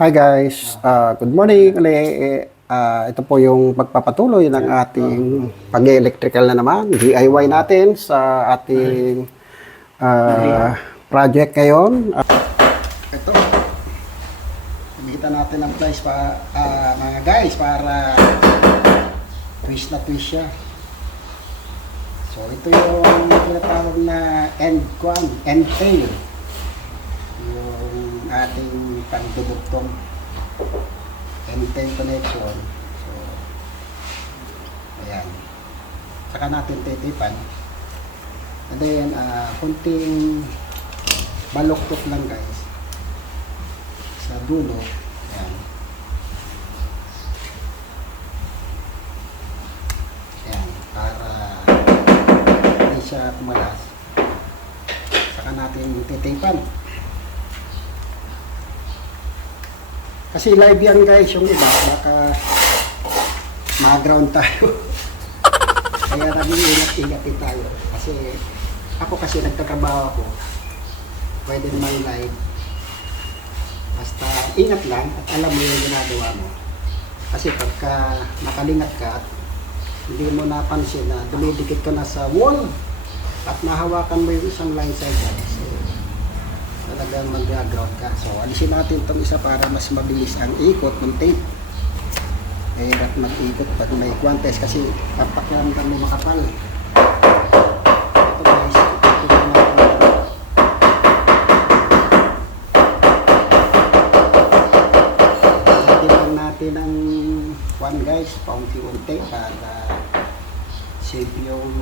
Hi guys, Ah, good morning. Ah, ito po yung pagpapatuloy ng ating pag-electrical na naman, DIY natin sa ating ah, project ngayon. Ah, ito, Kumita natin ang price pa, ah, mga guys para twist na twist siya. So ito yung tinatawag na end end tail yung ating pagdudugtong end-time connection. So, ayan. Saka natin titipan. And then, ah, kunting baluktot lang guys. Sa dulo. Ayan. Ayan. Para hindi siya tumalas. Saka natin titipan. Kasi live yan guys, yung iba, baka ma-ground tayo. Kaya naging ingat-ingat din tayo. Kasi ako kasi nagtatrabaho ako, pwede naman live. Basta ingat lang at alam mo yung ginagawa mo. Kasi pagka nakalingat ka at hindi mo napansin na dumidikit ka na sa wall at nahawakan mo yung isang line side guys. So, talagang mag-ground ka. So, alisin natin itong isa para mas mabilis ang ikot ng tape. Eh, hirap mag-ikot pag may quantes kasi papakiramdam mo makapal. Ito guys, ito natin. Lagyan natin ng one guys, paunti-unti para save yung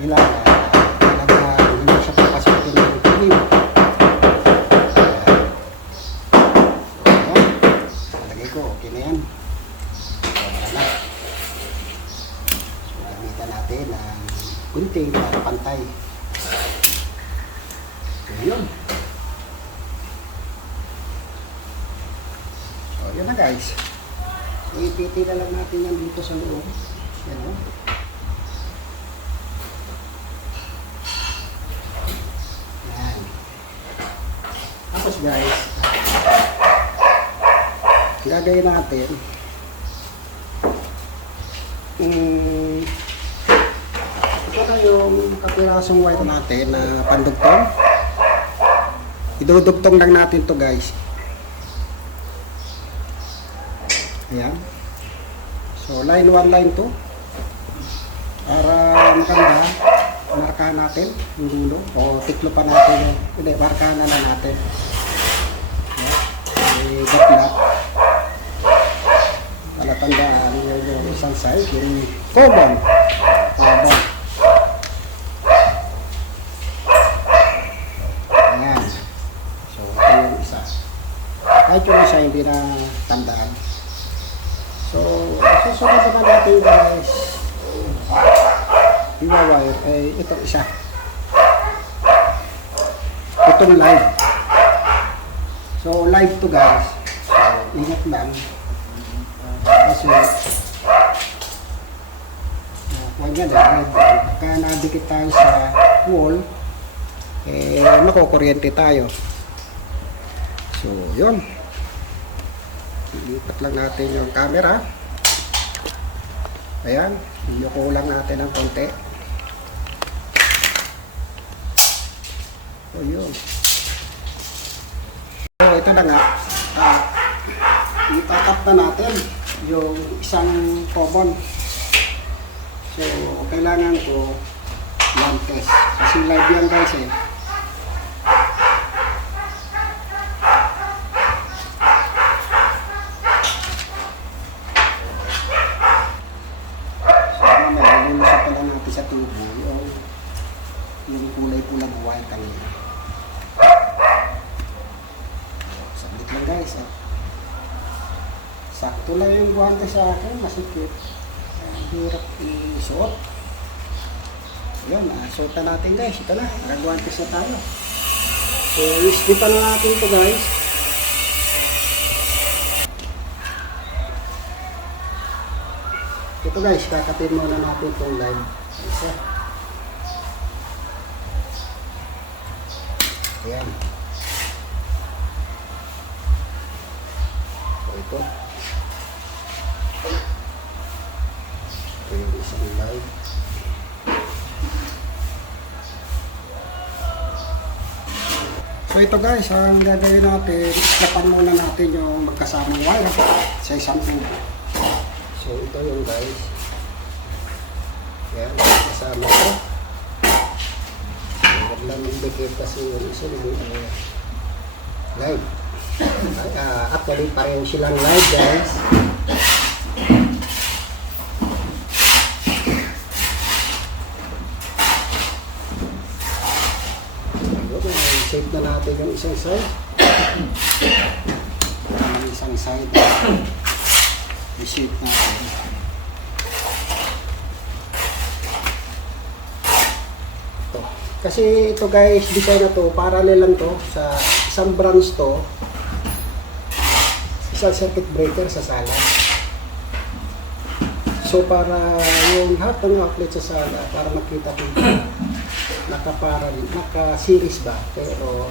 Kailangan, kailangan hindi siya papasukin ng tubig. Ayan. Lagay ko, okay na yan. So, wala na. So, gamitan natin ng kunting para pantay. So, yun. So, yun na guys. Ipiti na lang natin yan dito sa loob. Yan o. Yan. Tapos guys, Lagay natin. Mm, ito na yung kapirasong wire natin na pandugtong. Idudugtong lang natin to guys. Ayan. So line 1, line 2. Para maganda, markahan natin yung dulo. O tiklo pa natin yung, hindi, markahan na natin. Ayan. Eh, gatla palatandaan nyo yung isang side, yung carbon. Carbon. Ayan. So, ito yung isa. Kahit yung isa hindi na tandaan. So, susunod naman natin guys. Iwa-wire, eh, ito isa. Itong live. So, live to guys. So, ingat lang. Kasi, uh, huwag yan eh. Pagka tayo sa wall, eh, makukuryente tayo. So, yun. Ilipat lang natin yung camera. Ayan. Iyuko lang natin ng konti. So, yun. So, ito na nga. Ah, itatap na natin yung isang common. So, kailangan ko one test. Kasi live yan guys eh. So, mamaya, lulusot pa lang natin sa tubo yung, yung kulay pulang white kanina. Saglit lang guys. Eh. Sakto lang yung guwante sa akin, masikip. Ang hirap isuot. Yan, ah, suotan natin guys. Ito na, nagagwantes na tayo. So, iskipan na natin to guys. Ito guys, kakatin muna natin itong live. Isa. Ayan. So, ito. So ito guys, ang gagawin natin, tapan muna natin yung magkasamang wire sa isang tubo. So ito yung guys. Yan, kasama ko. Huwag lang magdikit kasi yung isa yung uh, live. Ah, actually, pareho silang live guys. Okay, save yung isang side. Yung isang side. I-shape natin. Ito. Kasi ito guys, design na to, parallel lang to sa isang branch to. Isang circuit breaker sa sala. So para yung lahat ng outlet sa sala, para makita ko nakaparal, naka-series ba? Pero,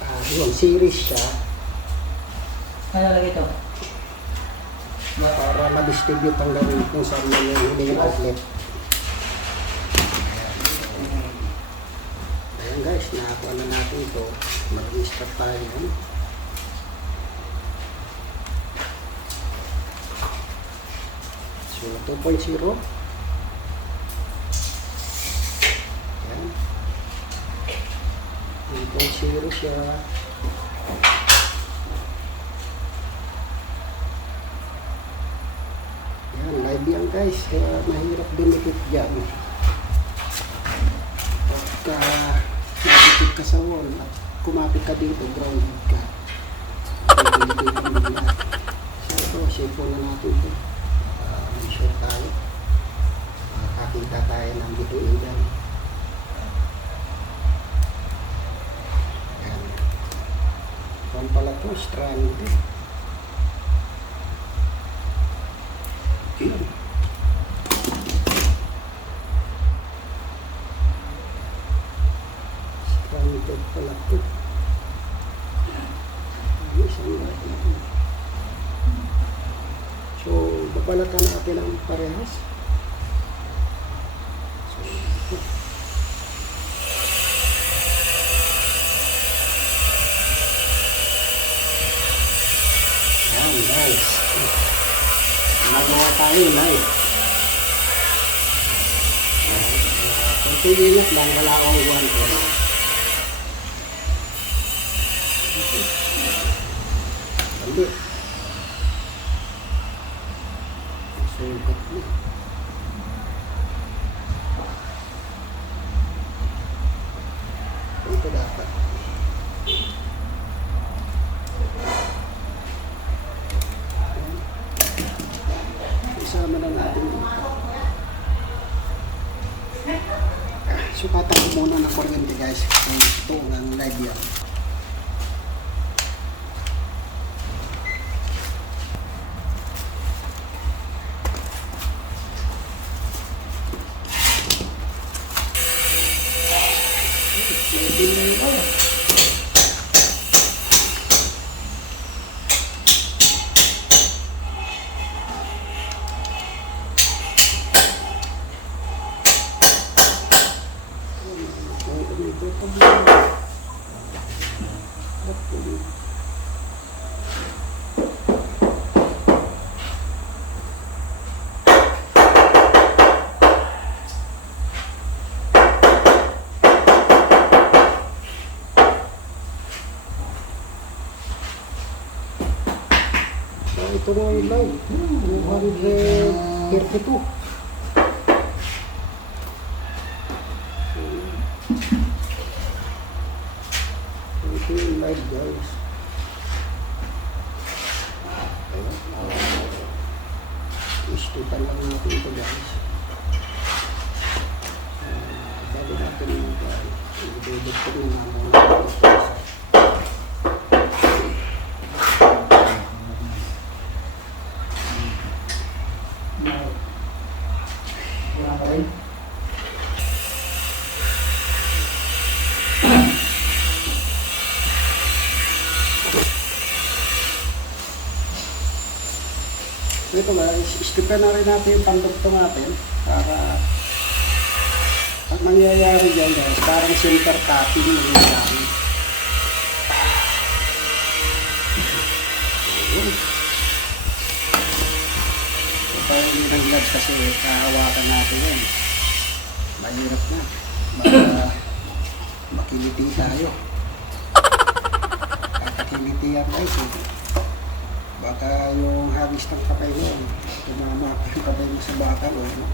ah yun, series siya Kaya lagi ito. para ma-distribute ang gawin kung saan man yung huling outlet. Ayan guys, nakakuha na natin ito. Mag-start tayo yan. So, 2.0. Ayan. 2.0 siya. Yan, live yan guys. Kaya mahirap dumikit dyan. Pagka nadikit ka sa wall at kumapit ka dito, grounded ka. Pagkilitin ang bigla. So ito, shape na natin ito. Uh, may sure tayo. Makakakita tayo ng bituin dyan. Yan. Kung pala ito, strand. Yun. Stranded pala ito. Ano isang. So, babalatan natin ang parehas. So, ito. Yan, guys. Nagawa tayo, live. Ingat lang, wala akong one ko. Hindi problema. Ba't kulit? ito mga ilaw 232 i-dudugtog na namin natin ito guys, istupan na rin natin yung pandugtong natin pag nangyayari dyan guys, parang center tapping yung nangyayari. Ayun. Ito yung ng gloves kasi kahawakan natin yun. Mahirap na. Baka makiliti tayo. Kakakiliti yan guys. Eh. Baka yung hagis ng kapay mo, tumama ka yung kapay mo sa bakal, o ano,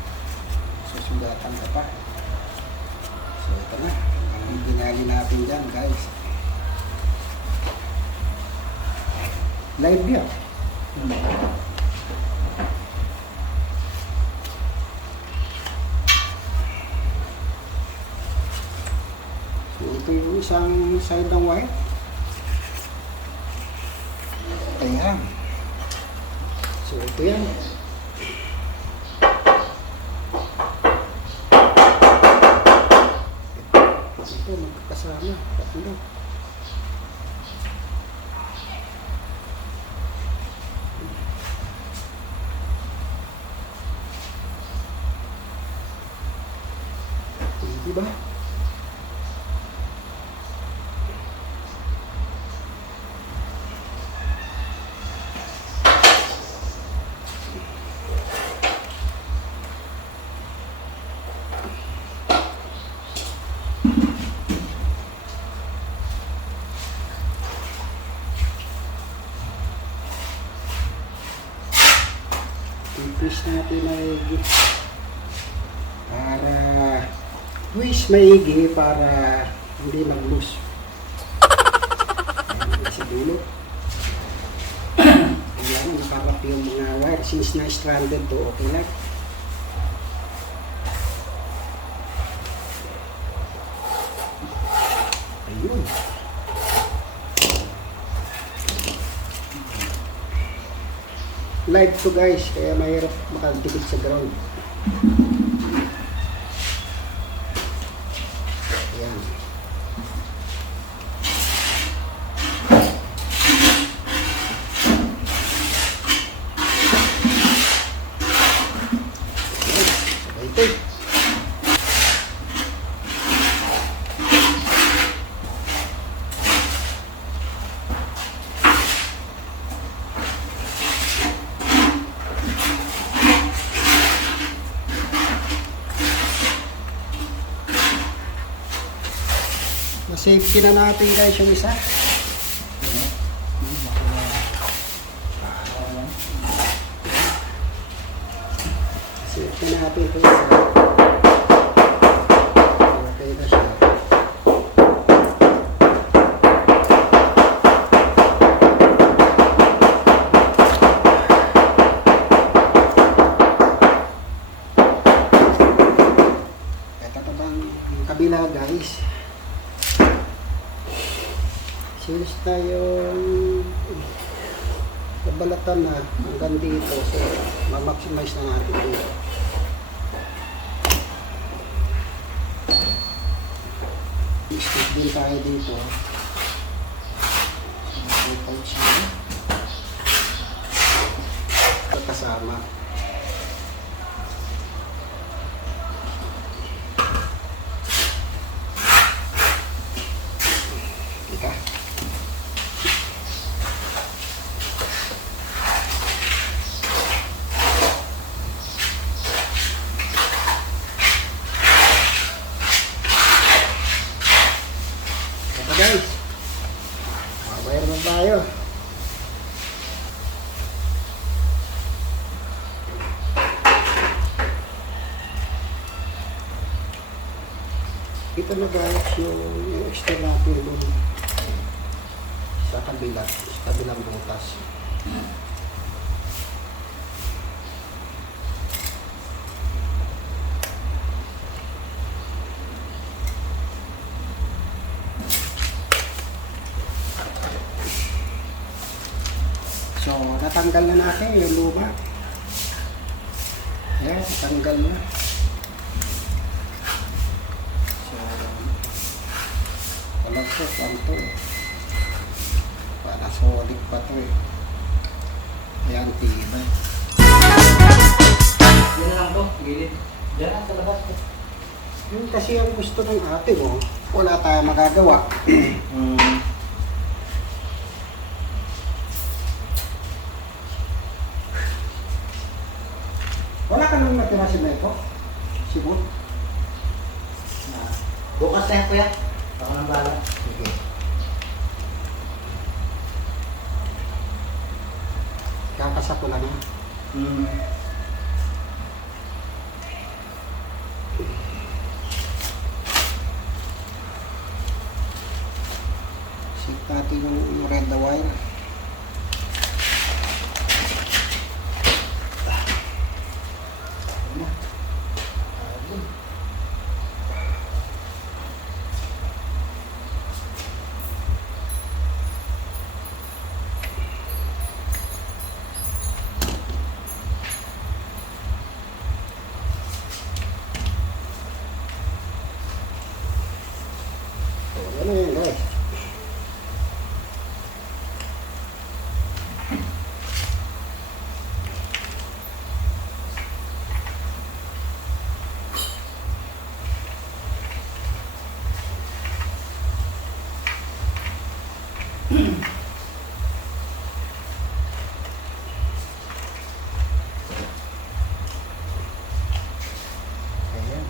susugatan ka pa. Ito na, ang ginali natin dyan guys. Live yan. So ito yung isang side ng wire. Ayan. So ito yan. Ito 成 twist natin maigi. Para twist maigi para hindi mag-loose sa dulo. Ayan, nakarap yung mga wire. Since na stranded to okay lang ayun live to guys, kaya mahirap makadikit sa ground. Ayan. Ayan, sabay ito. Na-safety na natin guys yung isa. Nabalatan na hanggang dito, so ma-maximize na natin dito. Stick din tayo dito. So, may pouch na. Ito kasama. Ito na guys, yung, yung extra natin dun sa kabila, sa kabilang butas. Hmm. So, natanggal na natin yung luma. Ayan, tanggal na. Diyan na, sa labas. Yun kasi ang gusto ng ate mo, wala tayong magagawa. Hmm. Wala ka nang natira si Meto? Sibot? Ah, Bukas na yan, kuya. Ako nang bala. Sige. Kakasa ko lang. ah. Natin yung, yung red na wire. Ano? Ayun. So, ano yan guys? Ayan.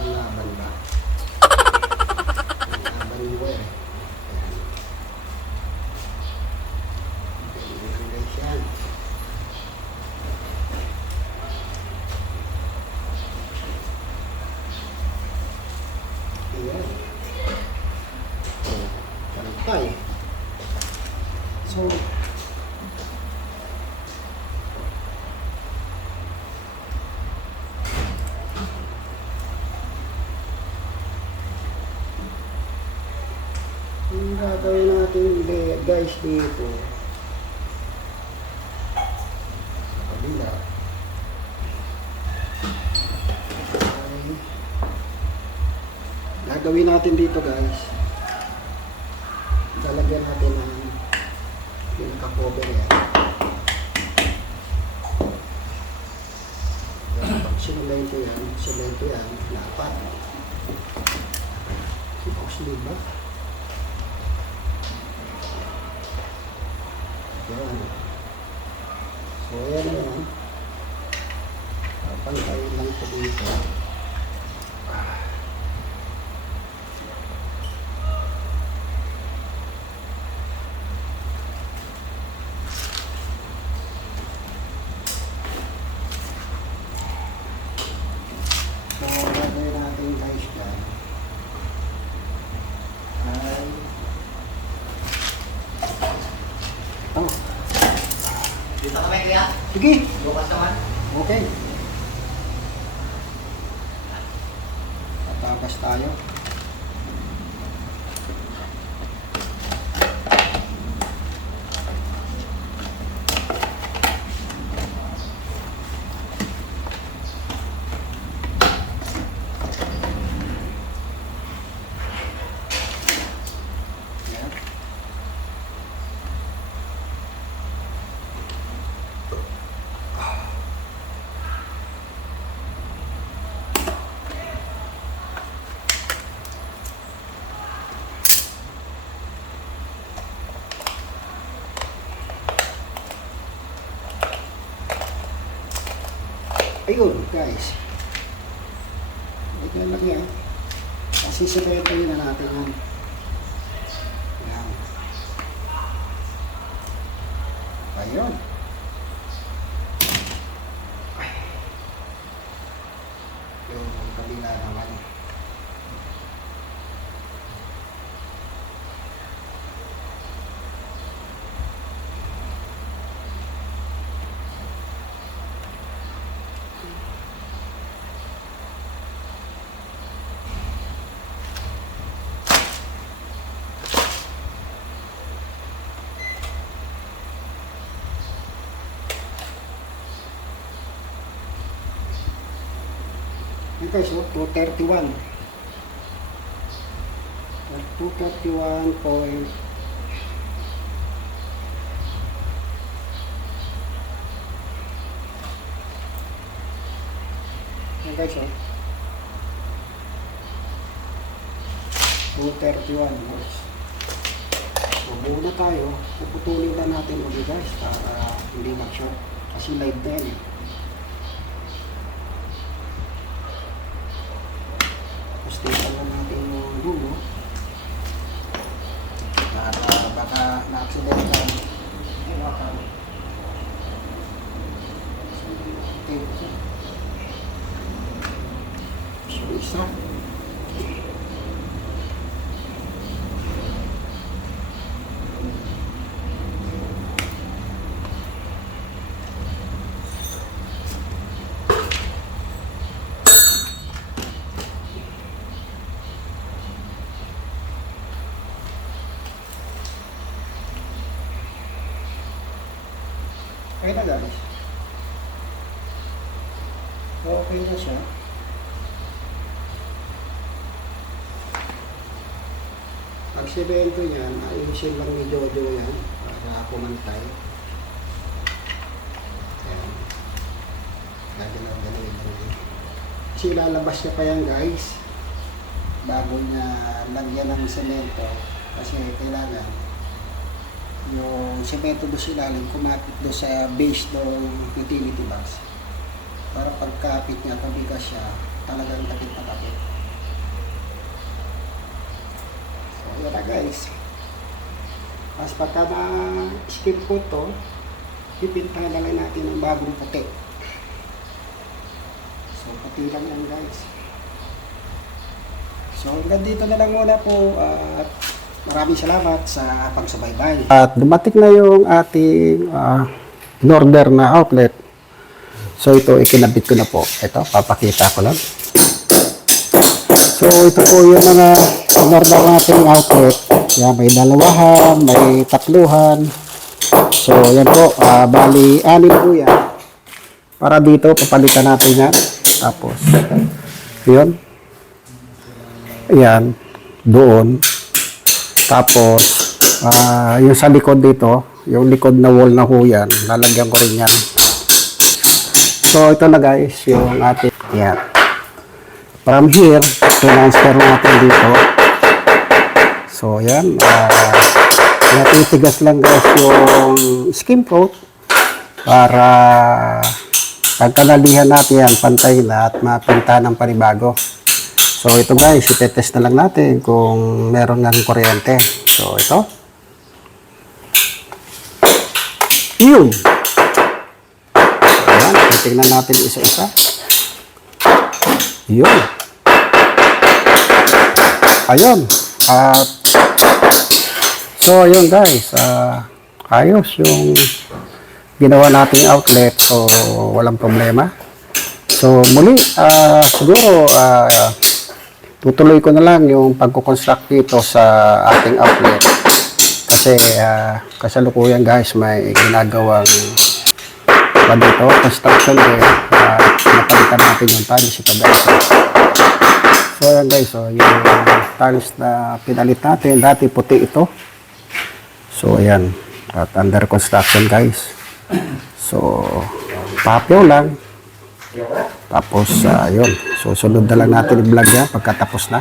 Laban ba? Laban mo eh. Ayan. Ganyan guys yan. Ayan. Oh, pantay. So, yung gagawin natin guys dito. Sa kabila. Ay gagawin natin dito guys. Lalagyan natin ng pinaka-cover yan. Pag sinumento yan simento yan dapat box diba? Yan. So, yan na yan. Papantayin lang ito dito. So, gagawin natin guys dyan. Ay, ito. Dito kami, kuya. Sige. Bukas naman. Okay. Tatabas tayo. Yan. Ayun, guys. Ito lang yan. Kasi sinetayin na natin. Yan. Ayun. Yung kabila naman. Yan guys, oh, 231. 231 point Yan guys, oh. 231 volts. So, muna tayo. Puputulin na natin ulit guys para hindi mag-short. Kasi live na yan eh. Tapos tingnan lang natin yung dulo. Para baka na-accident ka. Iwakan. Okay. Isa. Okay na guys. Okay na siya. Pag semento yan, ayusin lang ni Jojo yan para kumantay. Ayan. Gagalaw-galaw lang yan. Kasi lalabas niya pa yan guys bago niya lagyan ng semento kasi kailangan yung semento doon sa ilalim kumapit doon sa base ng utility box para pagkapit niya pabigas siya talagang kapit na kapit na guys tapos pagka na skip ko to pipintahan na lang natin ng bagong puti so puti lang yan guys so hanggang dito na lang muna po at Maraming salamat sa pagsubaybay. At dumating na yung ating uh, order na outlet. So ito ikinabit ko na po. Ito, papakita ko lang. So ito po yung mga order nating outlet. Yan, may dalawahan, may tatluhan. So yan po, ah, bali anim po yan. Para dito, papalitan natin yan. Tapos, yun. Ayan, doon. Tapos, ah, yung sa likod dito, yung likod na wall na ho yan, lalagyan ko rin yan. So, ito na guys, yung ating, yan. From here, transfer natin dito. So, yan. Uh, natitigas lang guys yung skim coat para pagkalalihan natin yan, pantay na at mapinta ng panibago. So ito guys, itetest na lang natin kung meron ng kuryente. So ito. Yun. Ayan, titignan natin isa-isa. Yun. Ayun. At so yun guys, ah, ayos yung ginawa nating outlet. So walang problema. So muli, ah, siguro ah, tutuloy ko na lang yung pagkukonstruct dito sa ating outlet. Kasi uh, kasalukuyan guys, may ginagawang pa dito, construction din. Uh, napalitan natin yung tiles ito guys. So yan guys, so, yung tiles na pinalit natin, dati puti ito. So ayan, at under construction guys. So, papyo lang. Tapos, uh, yun. Susunod na lang natin i-vlog yan pagkatapos na.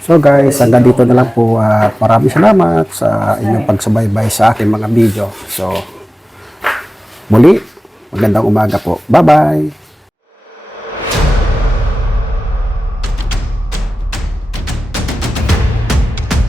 So guys, hanggang dito na lang po at maraming salamat sa inyong pagsubaybay sa aking mga video. So, muli, magandang umaga po. Bye-bye!